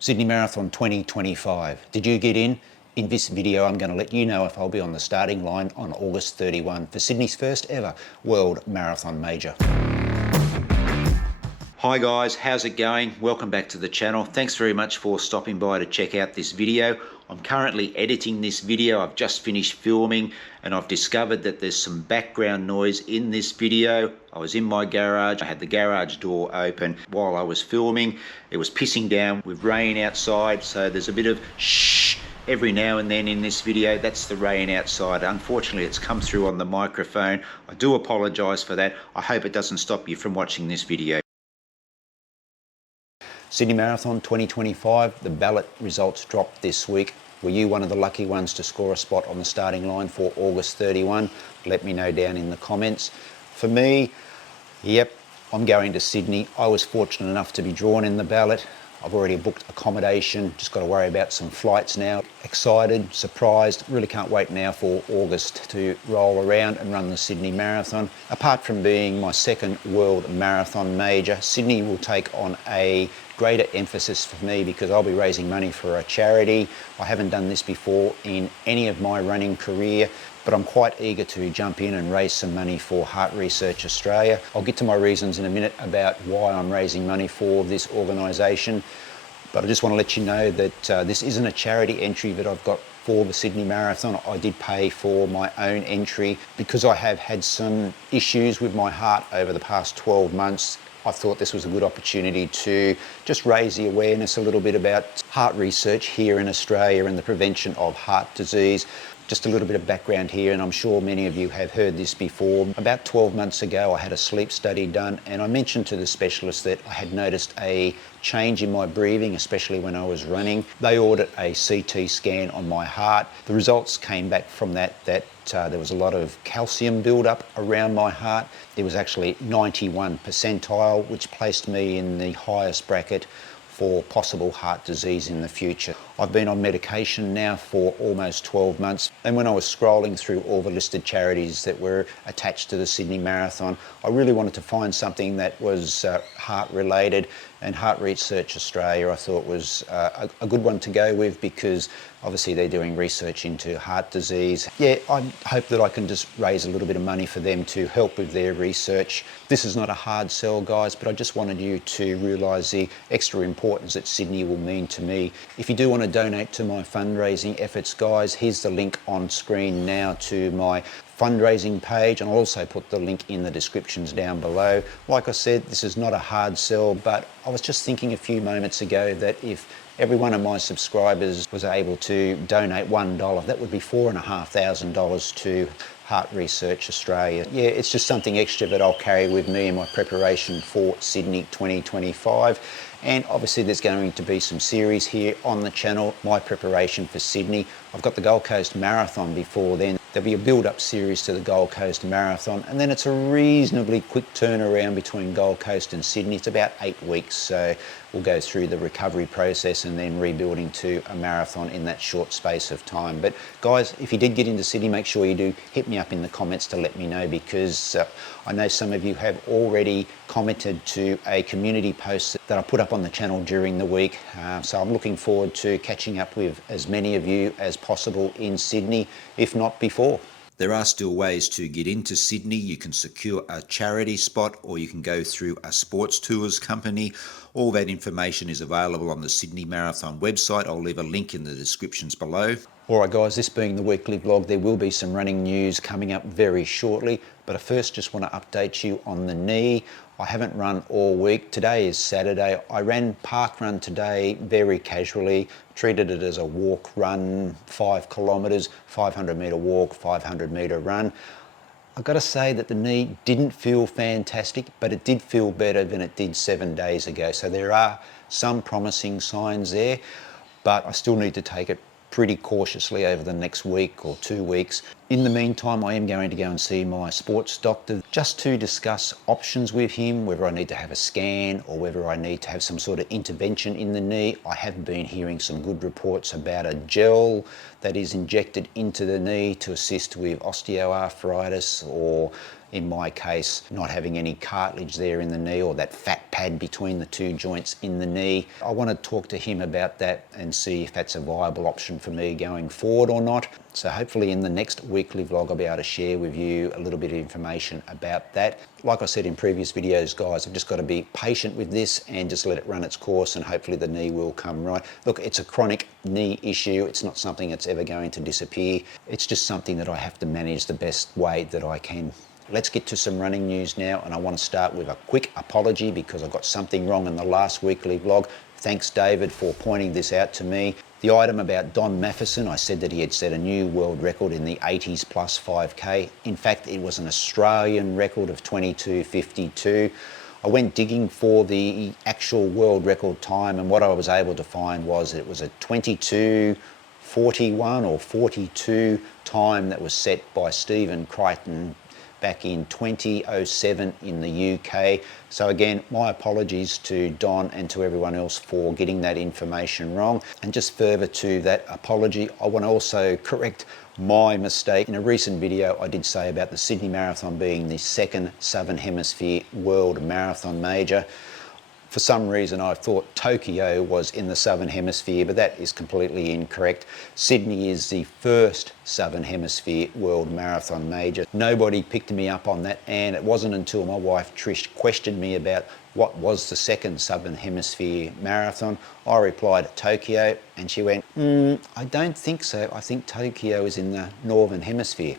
Sydney Marathon 2025. Did you get in? In this video, I'm going to let you know if I'll be on the starting line on August 31 for Sydney's first ever World Marathon Major. Hi guys, how's it going? Welcome back to the channel. Thanks very much for stopping by to check out this video. I'm currently editing this video. I've just finished filming and I've discovered that there's some background noise in this video. I was in my garage. I had the garage door open while I was filming. It was pissing down with rain outside, so there's a bit of shh every now and then in this video. That's the rain outside. Unfortunately, it's come through on the microphone. I do apologize for that. I hope it doesn't stop you from watching this video. Sydney Marathon 2025, the ballot results dropped this week. Were you one of the lucky ones to score a spot on the starting line for August 31? Let me know down in the comments. For me, yep, I'm going to Sydney. I was fortunate enough to be drawn in the ballot. I've already booked accommodation, just got to worry about some flights now. Excited, surprised, really can't wait now for August to roll around and run the Sydney Marathon. Apart from being my second World Marathon Major, Sydney will take on a greater emphasis for me because I'll be raising money for a charity. I haven't done this before in any of my running career, but I'm quite eager to jump in and raise some money for Heart Research Australia. I'll get to my reasons in a minute about why I'm raising money for this organisation, but I just want to let you know that this isn't a charity entry that I've got for the Sydney Marathon. I did pay for my own entry because I have had some issues with my heart over the past 12 months. I thought this was a good opportunity to just raise the awareness a little bit about heart research here in Australia and the prevention of heart disease. Just a little bit of background here, and I'm sure many of you have heard this before. About 12 months ago, I had a sleep study done, and I mentioned to the specialist that I had noticed a change in my breathing, especially when I was running. They ordered a CT scan on my heart. The results came back from that there was a lot of calcium buildup around my heart. It was actually 91 percentile, which placed me in the highest bracket for possible heart disease in the future. I've been on medication now for almost 12 months, and when I was scrolling through all the listed charities that were attached to the Sydney Marathon, I really wanted to find something that was heart related, and Heart Research Australia I thought was a good one to go with because obviously they're doing research into heart disease. Yeah, I hope that I can just raise a little bit of money for them to help with their research. This is not a hard sell, guys, but I just wanted you to realise the extra importance that Sydney will mean to me. If you do want to donate to my fundraising efforts, guys, here's the link on screen now to my fundraising page, and I'll also put the link in the descriptions down below. Like I said, this is not a hard sell, but I was just thinking a few moments ago that if every one of my subscribers was able to donate $1, that would be $4,500 to Heart Research Australia. Yeah, it's just something extra that I'll carry with me in my preparation for Sydney 2025. And obviously there's going to be some series here on the channel, my preparation for Sydney. I've got the Gold Coast Marathon before then. There'll be a build-up series to the Gold Coast Marathon, and then it's a reasonably quick turnaround between Gold Coast and Sydney. It's about 8 weeks, so we'll go through the recovery process and then rebuilding to a marathon in that short space of time. But guys, if you did get into Sydney, make sure you do hit me up in the comments to let me know, because I know some of you have already commented to a community post that I put up on the channel during the week. So I'm looking forward to catching up with as many of you as possible in Sydney, if not before. There are still ways to get into Sydney. You can secure a charity spot, or you can go through a sports tours company. All that information is available on the Sydney Marathon website. I'll leave a link in the descriptions below. Alright guys, this being the weekly vlog, there will be some running news coming up very shortly, but I first just want to update you on the knee. I haven't run all week. Today is Saturday. I ran park run today very casually, treated it as a walk run, 5 kilometres, 500 metre walk, 500 metre run. I've got to say that the knee didn't feel fantastic, but it did feel better than it did 7 days ago. So there are some promising signs there, but I still need to take it pretty cautiously over the next week or 2 weeks. In the meantime, I am going to go and see my sports doctor just to discuss options with him, whether I need to have a scan or whether I need to have some sort of intervention in the knee. I have been hearing some good reports about a gel that is injected into the knee to assist with osteoarthritis or in my case, not having any cartilage there in the knee or that fat pad between the two joints in the knee. I want to talk to him about that and see if that's a viable option for me going forward or not. So hopefully in the next weekly vlog I'll be able to share with you a little bit of information about that. Like I said in previous videos, guys, I've just got to be patient with this and just let it run its course, and hopefully the knee will come right. Look, it's a chronic knee issue. It's not something that's ever going to disappear. It's just something that I have to manage the best way that I can. Let's get to some running news now, and I want to start with a quick apology because I got something wrong in the last weekly vlog. Thanks, David, for pointing this out to me. The item about Don Matheson, I said that he had set a new world record in the 80s plus 5K. In fact, it was an Australian record of 22:52. I went digging for the actual world record time, and what I was able to find was it was a 22:41 or 42 time that was set by Stephen Crichton back in 2007 in the UK. So again, my apologies to Don and to everyone else for getting that information wrong. And just further to that apology, I want to also correct my mistake. In a recent video, I did say about the Sydney Marathon being the second Southern Hemisphere World Marathon Major. For some reason, I thought Tokyo was in the Southern Hemisphere, but that is completely incorrect. Sydney is the first Southern Hemisphere World Marathon Major. Nobody picked me up on that, and it wasn't until my wife Trish questioned me about what was the second Southern Hemisphere Marathon. I replied Tokyo, and she went, I don't think so. I think Tokyo is in the Northern Hemisphere.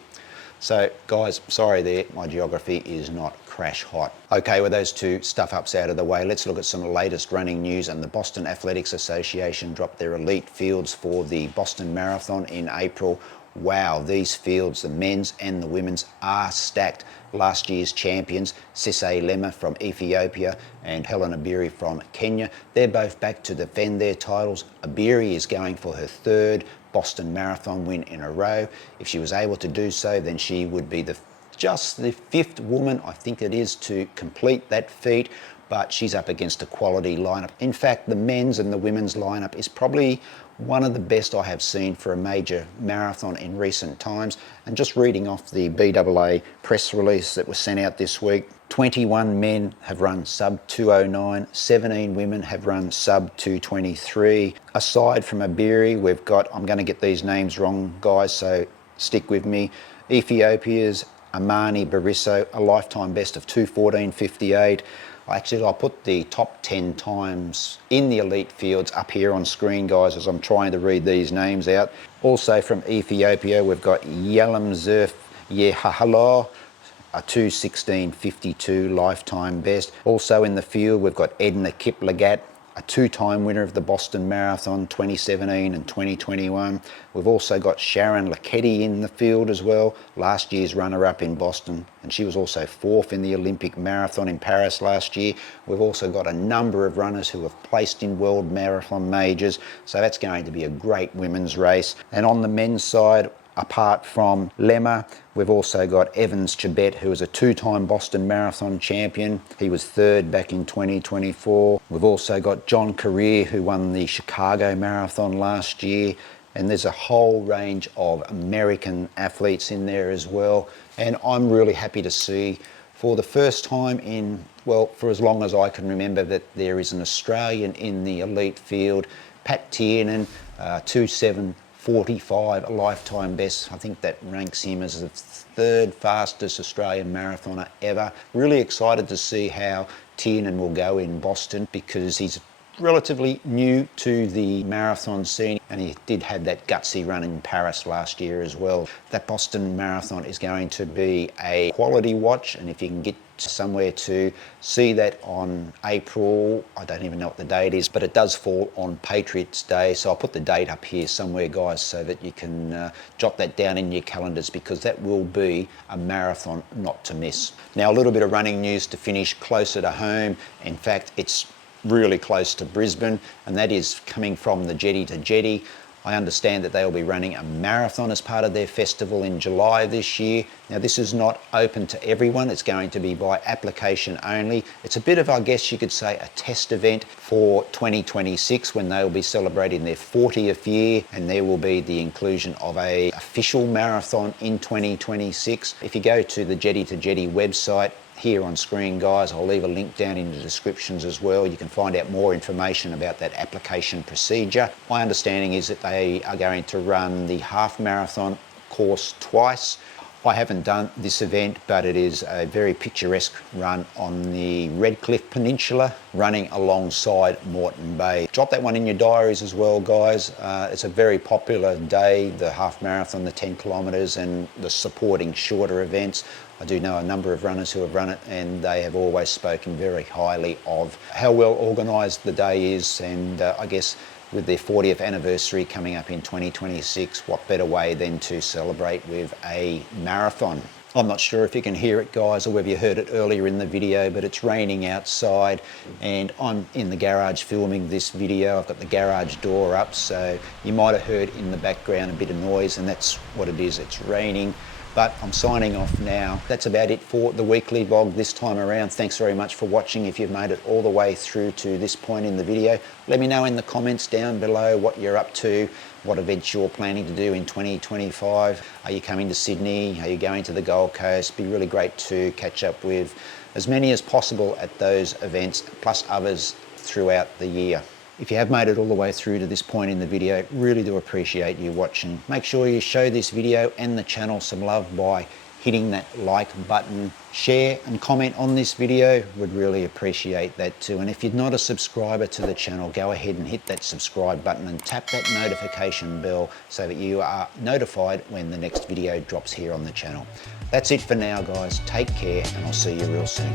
So guys, sorry there, my geography is not crash hot. Okay, with those two stuff-ups out of the way, let's look at some latest running news. And the Boston Athletics Association dropped their elite fields for the Boston Marathon in April. Wow, these fields, the men's and the women's, are stacked. Last year's champions, Sisay Lema from Ethiopia and Helen Obiri from Kenya, they're both back to defend their titles. Obiri is going for her third Boston Marathon win in a row. If she was able to do so, then she would be just the fifth woman, I think it is, to complete that feat, but she's up against a quality lineup. In fact, the men's and the women's lineup is probably one of the best I have seen for a major marathon in recent times. And just reading off the BAA press release that was sent out this week, 21 men have run sub 209, 17 women have run sub 223. Aside from Obiri, we've got, I'm going to get these names wrong, guys, so stick with me, Ethiopia's Amani Bariso, a lifetime best of 2:14:58. Actually, I'll put the top 10 times in the elite fields up here on screen, guys, as I'm trying to read these names out. Also from Ethiopia, we've got Yalamzurf Yehahala, a 2:16:52 lifetime best. Also in the field, we've got Edna Kiplagat, a two-time winner of the Boston Marathon 2017 and 2021. We've also got Sharon Laketti in the field as well, last year's runner-up in Boston, and she was also fourth in the Olympic Marathon in Paris last year. We've also got a number of runners who have placed in world marathon majors, so that's going to be a great women's race. And on the men's side, apart from Lema, we've also got Evans Chebet, who is a two-time Boston Marathon champion. He was third back in 2024. We've also got John Career, who won the Chicago Marathon last year. And there's a whole range of American athletes in there as well. And I'm really happy to see, for the first time in, well, for as long as I can remember, that there is an Australian in the elite field. Pat Tiernan, 2:7:45, a lifetime best. I think that ranks him as the third fastest Australian marathoner ever. Really excited to see how Tiernan will go in Boston, because he's relatively new to the marathon scene, and he did have that gutsy run in Paris last year as well. That Boston Marathon is going to be a quality watch, and if you can get somewhere to see that on April, I don't even know what the date is, but it does fall on Patriots Day, so I'll put the date up here somewhere, guys, so that you can jot that down in your calendars, because that will be a marathon not to miss. Now, a little bit of running news to finish closer to home. In fact, it's really close to Brisbane, and that is coming from the Jetty to Jetty. I understand that they will be running a marathon as part of their festival in July this year. Now this is not open to everyone, it's going to be by application only. It's a bit of, I guess you could say, a test event for 2026 when they will be celebrating their 40th year, and there will be the inclusion of an official marathon in 2026. If you go to the Jetty to Jetty website, here on screen, guys, I'll leave a link down in the descriptions as well. You can find out more information about that application procedure. My understanding is that they are going to run the half marathon course twice. I haven't done this event, but it is a very picturesque run on the Redcliffe Peninsula, running alongside Moreton Bay. Drop that one in your diaries as well, guys. It's a very popular day, the half marathon, the 10 kilometres, and the supporting shorter events. I do know a number of runners who have run it, and they have always spoken very highly of how well organised the day is, and I guess with their 40th anniversary coming up in 2026, what better way than to celebrate with a marathon. I'm not sure if you can hear it, guys, or whether you heard it earlier in the video, but it's raining outside and I'm in the garage filming this video. I've got the garage door up, so you might have heard in the background a bit of noise, and that's what it is, it's raining. But I'm signing off now. That's about it for the weekly vlog this time around. Thanks very much for watching. If you've made it all the way through to this point in the video, let me know in the comments down below what you're up to, what events you're planning to do in 2025. Are you coming to Sydney? Are you going to the Gold Coast? It'd be really great to catch up with as many as possible at those events, plus others throughout the year. If you have made it all the way through to this point in the video, really do appreciate you watching. Make sure you show this video and the channel some love by hitting that like button. Share and comment on this video, would really appreciate that too. And if you're not a subscriber to the channel, go ahead and hit that subscribe button and tap that notification bell so that you are notified when the next video drops here on the channel. That's it for now, guys. Take care, and I'll see you real soon.